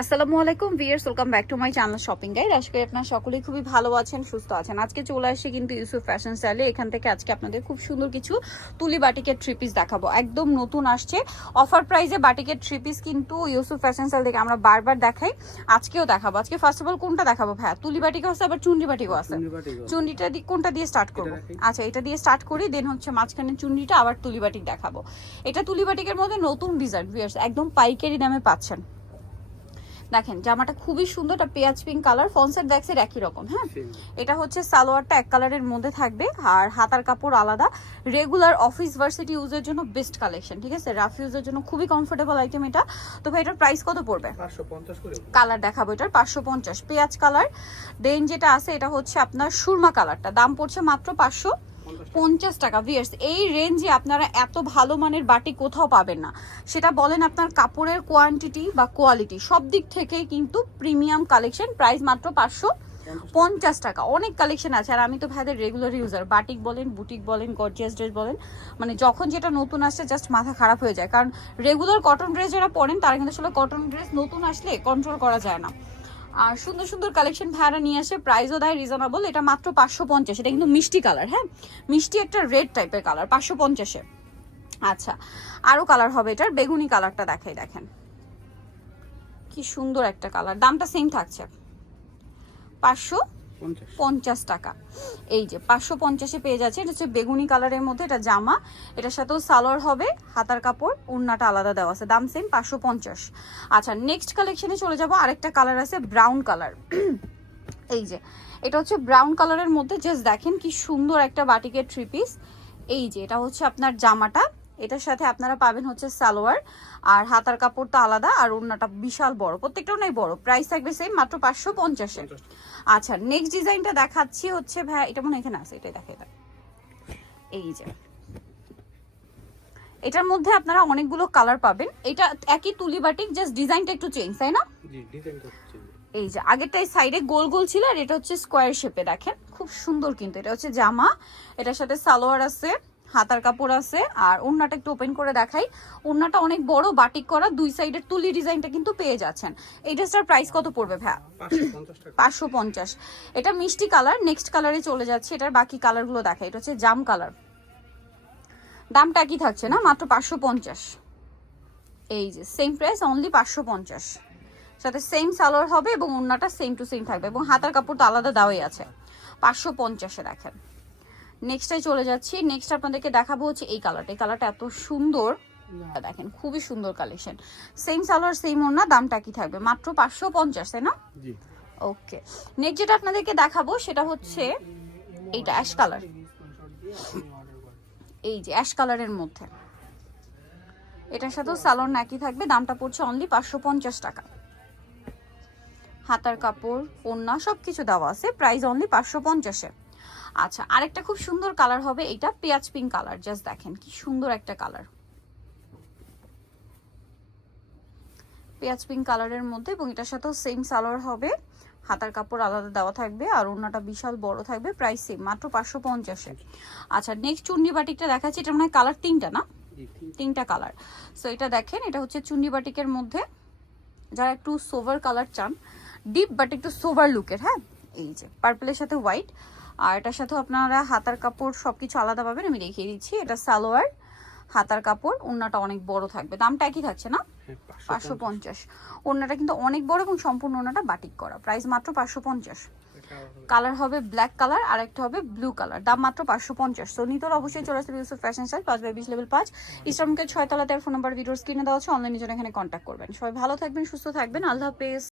আসসালামু আলাইকুম viewers, welcome back to my channel shopping guide. আশা করি আপনারা সকলেই খুবই ভালো আছেন, সুস্থ আছেন। আজকে চলে আসছে কিন্তু ইউসুফ ফ্যাশন স্টাইলে। এখান থেকে আজকে আপনাদের খুব সুন্দর কিছু তুলি বাটিকের থ্রি পিস দেখাবো। একদম নতুন আসছে অফার প্রাইসে বাটিকের থ্রি পিস, কিন্তু ইউসুফ ফ্যাশন স্টাইল থেকে আমরা বারবার দেখাই, আজকেও দেখাবো। আজকে ফার্স্ট অফ অল কোনটা দেখাবো ভাইয়া? তুলি বাটিকও আছে, আবার চুন্ডি বাটিকও আছে। চুন্ডিটা কোনটা দিয়ে স্টার্ট করবো? আচ্ছা, এটা দিয়ে স্টার্ট করি, দেন হচ্ছে মাঝখানে চুন্ডিটা, আবার তুলি বাটিক দেখাবো। এটা তুলি বাটিকের মধ্যে নতুন ডিজাইন ভিউয়ার্স, একদম পাইকারি দামে পাচ্ছেন। দেখেন জামাটা খুবই সুন্দর, এটা পেঁয়াজ পিঙ্ক কালার, ফনসেট ব্যাক্সের একই রকম। হ্যাঁ, এটা হচ্ছে সালোয়ারটা এক কালারের মধ্যে থাকবে, আর হাতার কাপড় আলাদা। রেগুলার অফিস ভার্সিটি ইউজের জন্য বেস্ট কালেকশন, ঠিক আছে? রাফ ইউজের জন্য খুবই কমফোর্টেবল আইটেম এটা। তো ভাই এটার প্রাইস কত পড়বে? 550 করে। কালার দেখাবো, এটার 550 পেঁয়াজ কালার। দেন যেটা আছে এটা হচ্ছে আপনার সুরমা কালারটা, দাম পড়ছে মাত্র 550 টাকা। ভিউয়ার্স, এই রেঞ্জে আপনারা এত ভালো মানের বাটি কোথাও পাবেন না। সেটা বলেন আপনার কাপড়ের কোয়ান্টিটি বা কোয়ালিটি, সব দিক থেকেই কিন্তু প্রিমিয়াম কালেকশন। প্রাইস মাত্র 550 টাকা। অনেক কালেকশন আছে, আর আমি তো ভাইদের রেগুলার ইউজার। বাটিক বলেন, বুটিক বলেন, গর্জিয়াস ড্রেস বলেন, মানে যখন যেটা নতুন আসছে জাস্ট মাথা খারাপ হয়ে যায়। কারণ রেগুলার কটন ড্রেস যারা পরেন তারা কিন্তু আসলে কটন ড্রেস নতুন আসলে কন্ট্রোল করা যায় না। আর সুন্দর সুন্দর কালেকশন ভাড়া নিয়ে আসে, প্রাইসও দেয় রিজনেবল। এটা মাত্র 550। এটা কিন্তু মিষ্টি কালার, হ্যাঁ মিষ্টি একটা রেড টাইপের কালার, 550-এ। আচ্ছা, আরো কালার হবে এটার। বেগুনি কালারটা দেখাই, দেখেন কি সুন্দর একটা কালার। দামটা সেম থাকছে 550 টাকা। এই যে 550-এ পেয়ে যাচ্ছে। এটা হচ্ছে বেগুনি কালারের মধ্যে, এটা জামা, এটার সাথেও সালোয়ার হবে, হাতার কাপড়, ওড়নাটা আলাদা দেওয়া আছে, দাম সেম 550। আচ্ছা, নেক্সট কালেকশনে চলে যাব। আরেকটা কালার আছে ব্রাউন কালার। এই যে এটা হচ্ছে ব্রাউন কালারের মধ্যে, জাস্ট দেখেন কি সুন্দর একটা বাটিকের থ্রি পিস। এই যে এটা হচ্ছে আপনার জামাটা, এটার সাথে আপনারা পাবেন হচ্ছে সালোয়ার, আর হাতার কাপড়টা আলাদা, আর ওড়নাটা বিশাল বড়, প্রত্যেকটাও নাই বড়। প্রাইস থাকবে সেম, মাত্র 550-এ। আচ্ছা, নেক্সট ডিজাইনটা দেখাচ্ছি হচ্ছে ভাই, এটা মনে হয় এখানে আছে, এটাই দেখাই দেন। এই যে এটার মধ্যে আপনারা অনেকগুলো কালার পাবেন। এটা একই তুলি বাটিক, জাস্ট ডিজাইনটা একটু চেঞ্জ, তাই না? জি, ডিজাইনটা চেঞ্জ। এই যে আগেরটাই সাইডে গোল গোল ছিল, আর এটা হচ্ছে স্কোয়ার শেপে। দেখেন খুব সুন্দর, কিন্তু এটা হচ্ছে জামা, এটার সাথে সালোয়ার আছে, হাতার কাপড় আছে, আর ওড়নাটা একটু ওপেন করে দেখাই। ওড়নাটা অনেক বড়, বাটিক করা, দুই সাইডের তুলি ডিজাইনটা কিন্তু পেয়ে যাচ্ছেন। এই ড্রেসটার প্রাইস কত পড়বে ভাই? 550 টাকা। 550। এটা মিষ্টি কালার। নেক্সট কালারে চলে যাচ্ছে, এটার বাকি কালারগুলো দেখাই। এটা হচ্ছে জাম কালার, দামটা কি থাকছে না, মাত্র 550। এই যে সেম প্রাইস, অনলি 550। সাথে সেম সালোয়ার হবে এবং ওড়নাটা সেম টু সেম থাকবে, এবং হাতার কাপড় তো আলাদা দেওয়াই আছে। 550-এ দেখেন। নেক্সটটাই চলে যাচ্ছি। নেক্সট আপনাদেরকে দেখাবো হচ্ছে এই কালারটা। এই কালারটা এত সুন্দর, দেখেন খুবই সুন্দর কালেকশন। সেম সালোয়ার সেম ওড়না, দামটা কি থাকবে? মাত্র 550, তাই না? জি। ওকে, নেক্সট যেটা আপনাদেরকে দেখাবো সেটা হচ্ছে এইটা অ্যাশ কালার। এই যে অ্যাশ কালারের মধ্যে, এটার সাথেও সালোয়ার একই থাকবে, দামটা পড়ছে অনলি 550 টাকা। হাতার কাপড়, ওড়না সবকিছু দেওয়া আছে, প্রাইস অনলি 550-এ। আচ্ছা, আরেকটা খুব সুন্দর কালার হবে, এটা পেঁয়াজ পিঙ্ক কালার। জাস্ট দেখেন কি সুন্দর একটা কালার, পেঁয়াজ পিঙ্ক কালারের মধ্যে, এবং এটার সাথেও সেম সালোয়ার হবে, হাতার কাপড় আলাদা দেওয়া থাকবে, আর ওড়নাটা বিশাল বড় থাকবে। প্রাইস সেম, মাত্র 550-এ। আচ্ছা, নেক্সট চুন্ডি বাটিকটা দেখাচ্ছি। এটা মানে কালার তিনটা না, তিনটা কালার। সো এটা দেখেন, এটা হচ্ছে চুন্ডি বাটিকের মধ্যে, যারা একটু সোভার কালার চান, ডিপ বাট একটু সোভার লুকের। হ্যাঁ, এই যে পার্পলের সাথে হোয়াইট, আর এটার সাথেও আপনারা হাতার কাপড় সবকিছু আলাদা পাবেন। আমি দেখিয়ে দিচ্ছি, এটা সালোয়ার, হাতার কাপড়, ওড়নাটা অনেক বড় থাকবে, দামটা একই থাকছে না, 550। ওড়নাটা কিন্তু অনেক বড় এবং সম্পূর্ণ ওড়নাটা বাটিক করা, প্রাইস মাত্র 550। কালার হবে ব্ল্যাক কালার, আর একটা হবে ব্লু কালার, দাম মাত্র 550। তো নিতর অবশ্যই চলে আসবে ইউসুফ ফ্যাশন স্টাইল, 5/20 লেভেল 5, ইসলামকে 6 তলাতে। ফোন নাম্বার ভিডিওর স্ক্রিনে দেওয়া আছে, অনলাইনে জন্য এখানে কন্ট্যাক্ট করবেন। সবাই ভালো থাকবেন, সুস্থ থাকবেন, আল্লাহ হাফেজ।